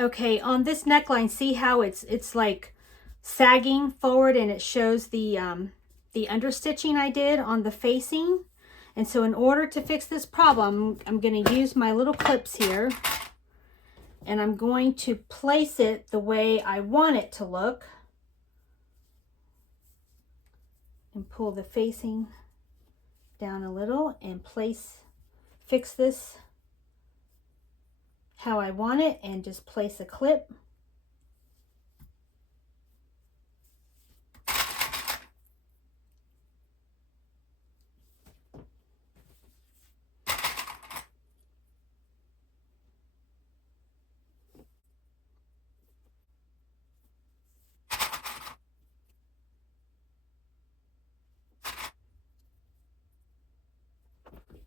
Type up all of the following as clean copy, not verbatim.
Okay, on this neckline, see how it's like sagging forward, and it shows the understitching I did on the facing. And so in order to fix this problem, I'm going to use my little clips here, and I'm going to place it the way I want it to look, and pull the facing down a little and fix this how I want it, and just place a clip.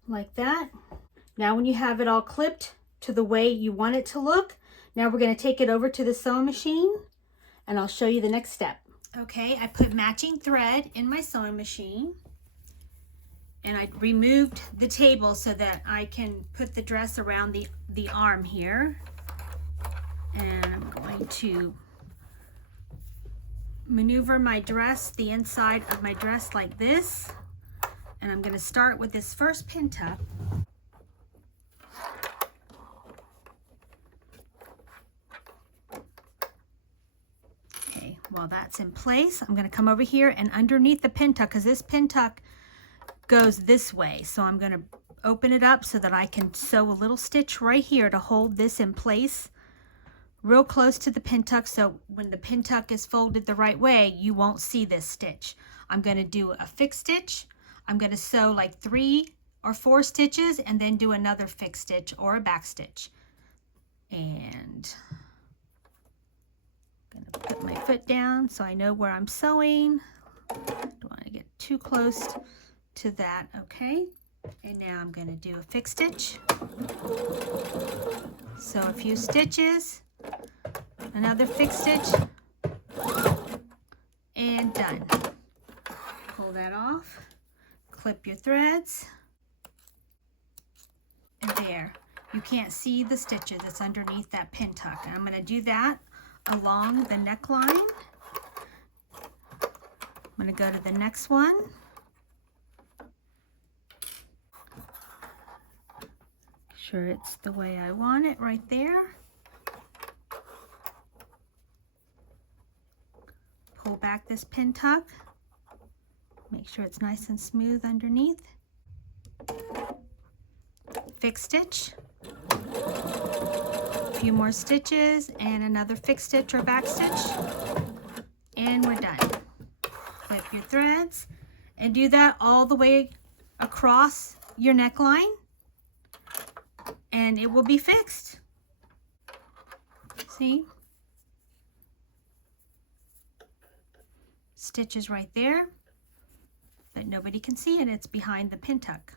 Like that. Now when you have it all clipped to the way you want it to look, now we're going to take it over to the sewing machine, and I'll show you the next step. Okay, I put matching thread in my sewing machine, and I removed the table so that I can put the dress around the arm here. And I'm going to maneuver my dress, the inside of my dress, like this. And I'm going to start with this first pin tuck. Okay, while that's in place, I'm going to come over here and underneath the pin tuck, because this pin tuck goes this way. So I'm going to open it up so that I can sew a little stitch right here to hold this in place real close to the pin tuck, so when the pin tuck is folded the right way, you won't see this stitch. I'm going to do a fixed stitch. I'm going to sew like 3 or 4 stitches and then do another fixed stitch or a back stitch. And I'm going to put my foot down so I know where I'm sewing. Don't want to get too close to that. Okay, and now I'm going to do a fixed stitch. So a few stitches, another fixed stitch, and done. Pull that off, clip your threads, and there. You can't see the stitches, it's underneath that pin tuck. And I'm going to do that along the neckline. I'm going to go to the next one. Make sure it's the way I want it right there. Pull back this pin tuck. Make sure it's nice and smooth underneath. Fixed stitch. A few more stitches and another fixed stitch or back stitch. And we're done. Clip your threads and do that all the way across your neckline, and it will be fixed. See? Stitches right there, but nobody can see it. It's behind the pin tuck.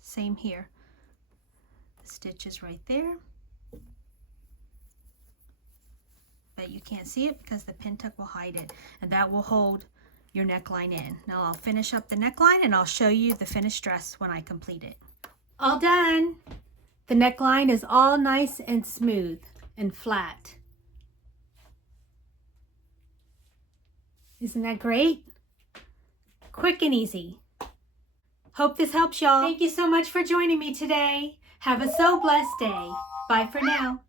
Same here. Stitches right there, but you can't see it because the pin tuck will hide it, and that will hold your neckline in. Now I'll finish up the neckline and I'll show you the finished dress when I complete it. All done. The neckline is all nice and smooth and flat. Isn't that great? Quick and easy. Hope this helps y'all. Thank you so much for joining me today. Have a so blessed day. Bye for now.